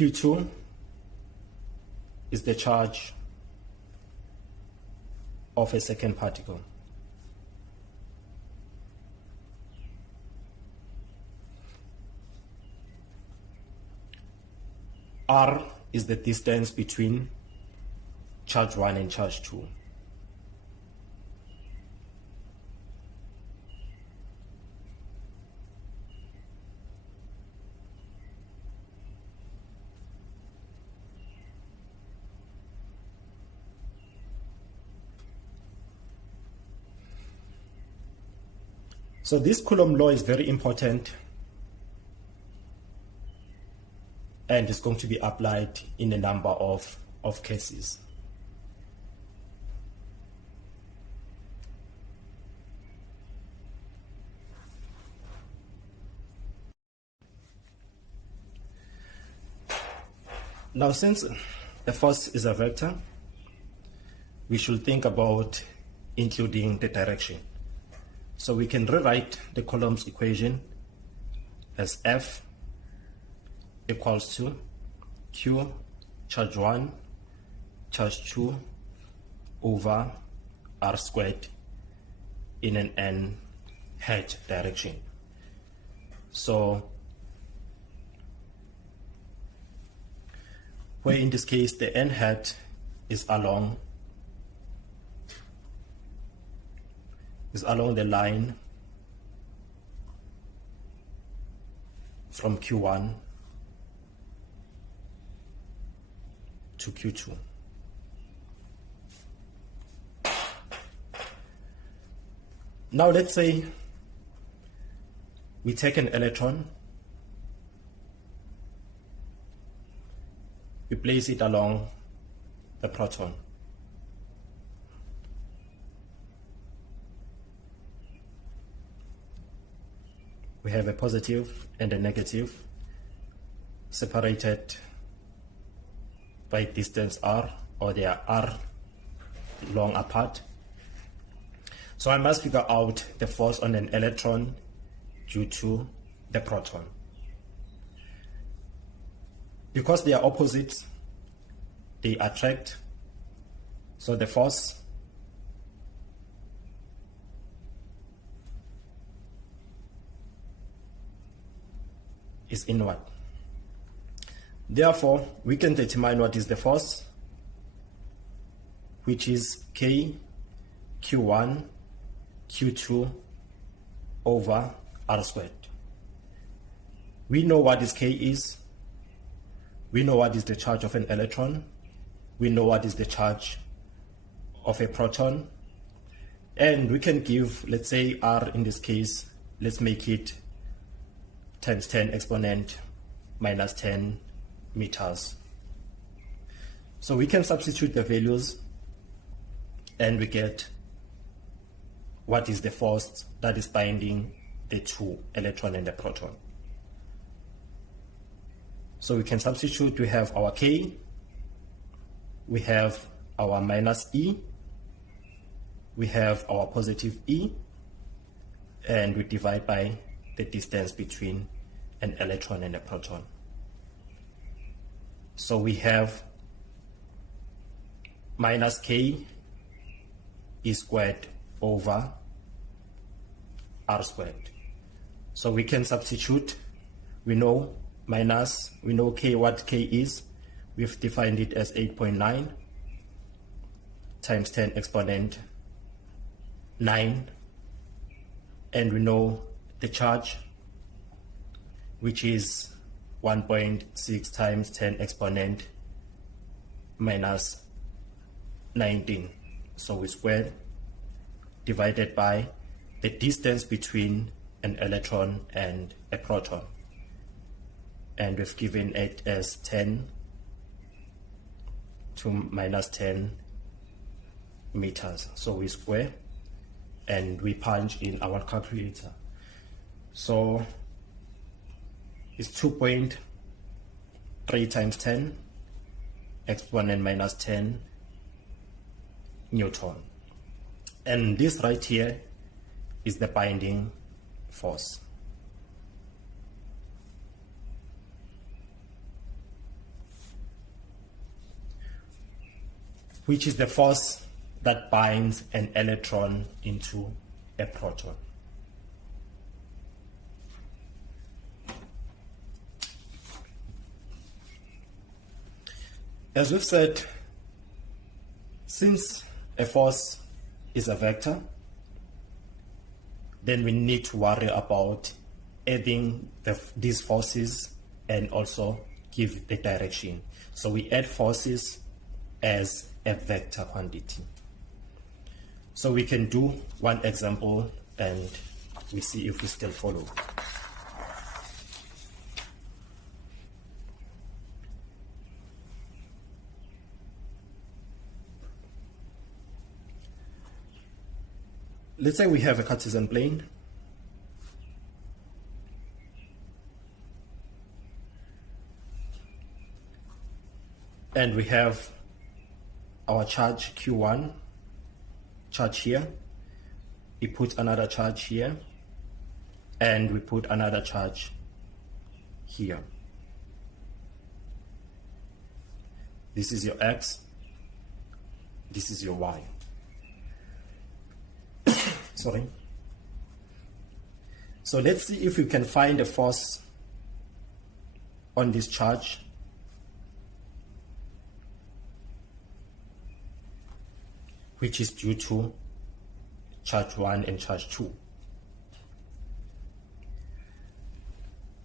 Q2 is the charge of a second particle. R is the distance between charge 1 and charge 2. So this Coulomb law is very important and is going to be applied in a number of cases. Now, since the force is a vector, we should think about including the direction. So we can rewrite the Coulomb's equation as F equals to Q charge 1 charge 2 over R squared in an n hat direction. So where in this case the n hat is along the line from Q1 to Q2. Now let's say we take an electron, we place it along the proton. We have a positive and a negative separated by distance r, or they are r long apart. So I must figure out the force on an electron due to the proton. Because they are opposites, they attract, so the force is inward. Therefore, we can determine what is the force, which is K Q1 Q2 over R squared. We know what this K is. We know what is the charge of an electron. We know what is the charge of a proton. And we can give, let's say, R in this case, let's make it times 10 exponent minus 10 meters. So we can substitute the values and we get what is the force that is binding the two electron and the proton. So we can substitute. We have our K, we have our minus E, we have our positive E, and we divide by the distance between an electron and a proton. So we have minus K E squared over R squared. So we can substitute. We know minus, we know K, what K is. We've defined it as 8.9 times 10 exponent 9. And we know the charge, which is 1.6 times 10 exponent minus 19. So we square divided by the distance between an electron and a proton. And we've given it as 10 to minus 10 meters. So we square and we punch in our calculator. So it's 2.3 times 10 exponent minus 10 Newton. And this right here is the binding force. which is the force that binds an electron into a proton. As we've said, since a force is a vector, then we need to worry about adding these forces and also give the direction. So we add forces as a vector quantity. So we can do one example and we see if we still follow. Let's say we have a Cartesian plane. And we have our charge Q1, charge here. We put another charge here. And we put another charge here. This is your X. This is your Y. Sorry. So let's see if we can find a force on this charge. Which is due to charge 1 and charge 2.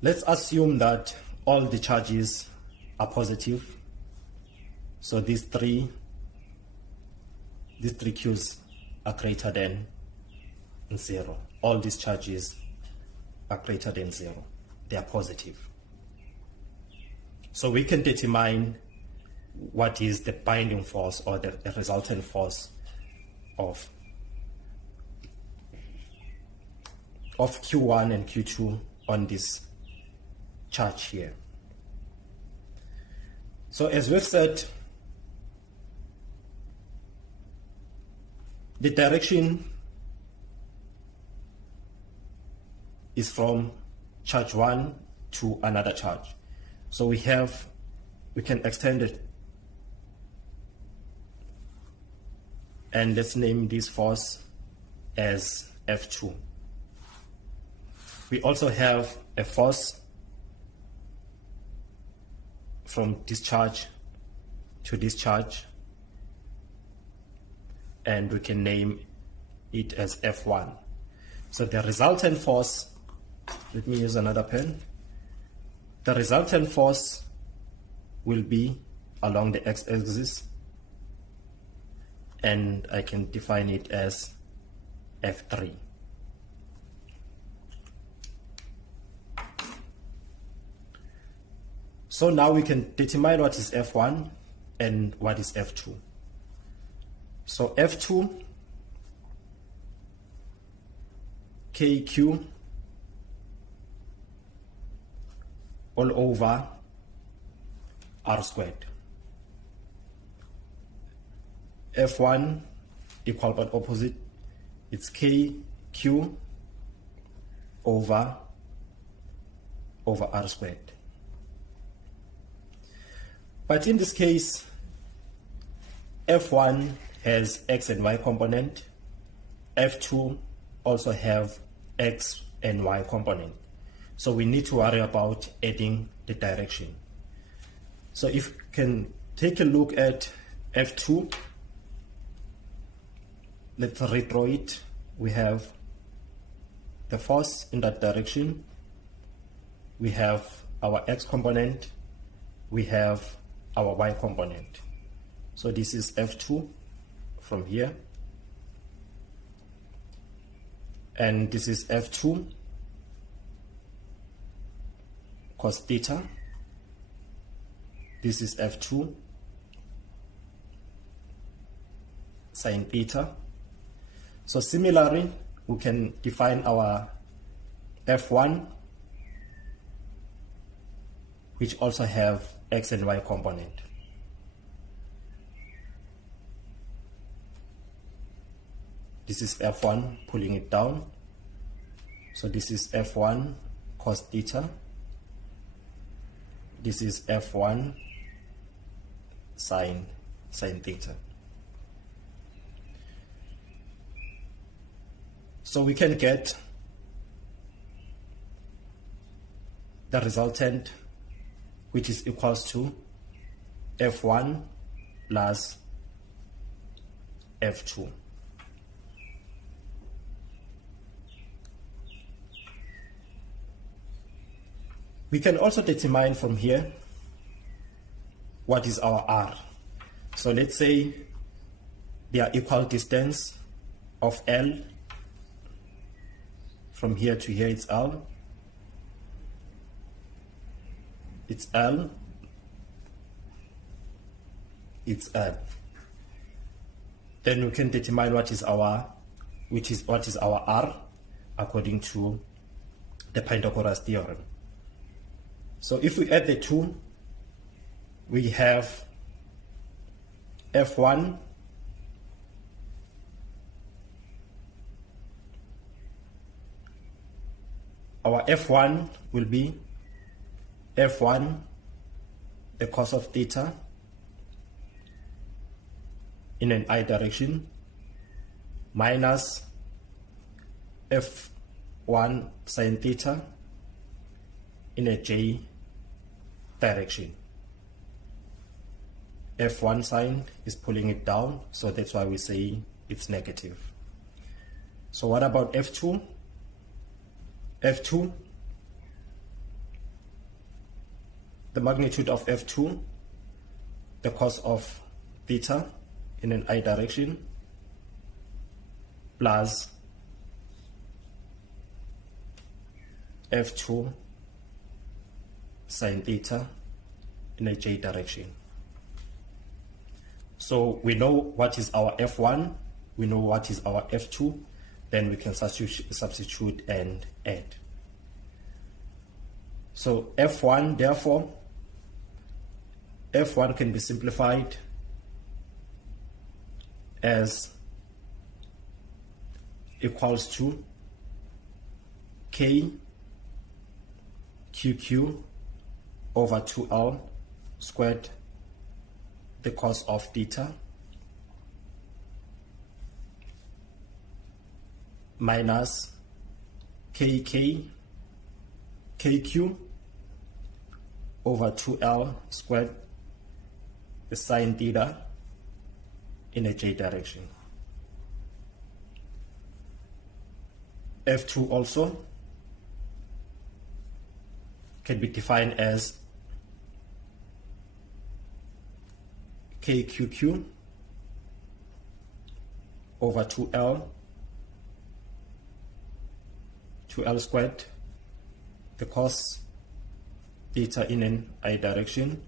Let's assume that all the charges are positive. So these three Q's are greater than 0. All these charges are greater than 0. They are positive. So we can determine what is the binding force or the resultant force of Q1 and Q2 on this charge here. So as we've said, the direction is from charge 1 to another charge. So we can extend it. And let's name this force as F2. We also have a force from this charge to this charge, and we can name it as F1. So the resultant force, let me use another pen. The resultant force will be along the x-axis, and I can define it as F3. So now we can determine what is F1 and what is F2. So F2, KQ all over R squared. F1 equal but opposite, it's KQ over R squared. But in this case, F1 has X and Y component, F2 also have X and Y component. So we need to worry about adding the direction. So if you can take a look at F2, let's redraw it. We have the force in that direction. We have our X component. We have our Y component. So this is F2 from here. And this is F2 cos theta. This is F2 sin theta. So similarly, we can define our F1, which also have X and Y component. This is F1 pulling it down. So this is F1 cos theta. This is F1 sin theta. So we can get the resultant, which is equals to F1 plus F2. We can also determine from here what is our R. So let's say they are equal distance of L. From here to here it's L. It's L. It's L. Then we can determine what is our R according to the Pythagoras theorem. So if we add the two, we have F1 our F1 will be F1 the cos of theta in an I direction minus F1 sin theta in a J direction. F1 sign is pulling it down, so that's why we say it's negative. So what about F2? F2, the magnitude of F2, the cos of theta in an I direction, plus F2 sin theta in a J direction. So we know what is our F1, we know what is our F2, then we can substitute and add. So F1, therefore, F1 can be simplified as equals to K QQ over 2L squared the cos of theta minus KQ over 2L squared the sine theta in a J direction. F2 also can be defined as KQQ over 2L squared the cos theta in an I direction